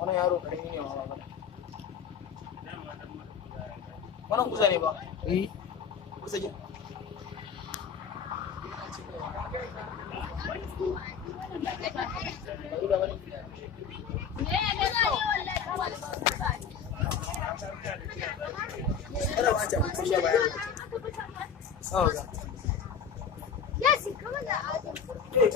Wannan yaro karami ne ma ba. Wannan kusa ne ba? Kusa ne. Ana ba ta kushe bayan. Sawa. Yes, come on.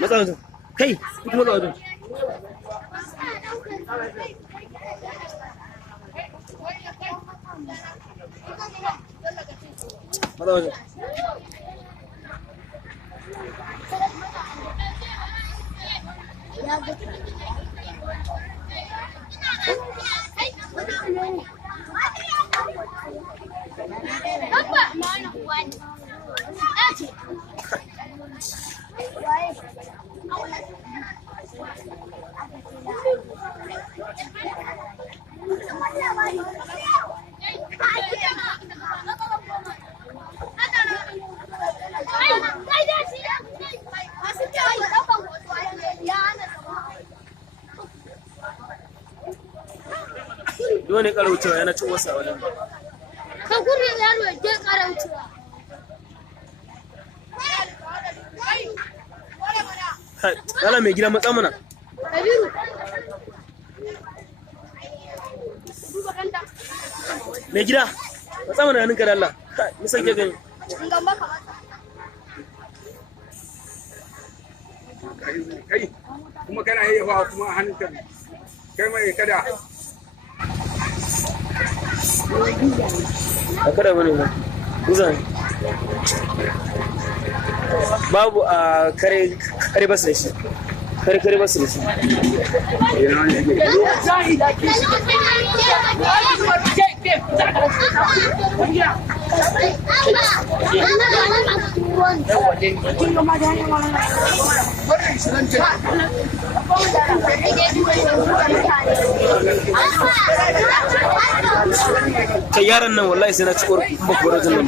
Matsa wajen. Kai, fito matsa wajen. Matsa wajen. Dole karaucewa yana cin wasa wajen. Ka gurin yaro ke karaucewa. Kala mai gida matsa mana. Kabiru. Mai gida matsa mana hannunka da Allah. Ni san ke gani. Kai kuma kana yayyafa kuma hannunka kai mai kada. A kada bane ba. Uzan. Babu a kare basu da shi. Kare basu da shi. Kai yaran nan wallahi sai na ci uwar kuma korajin nan.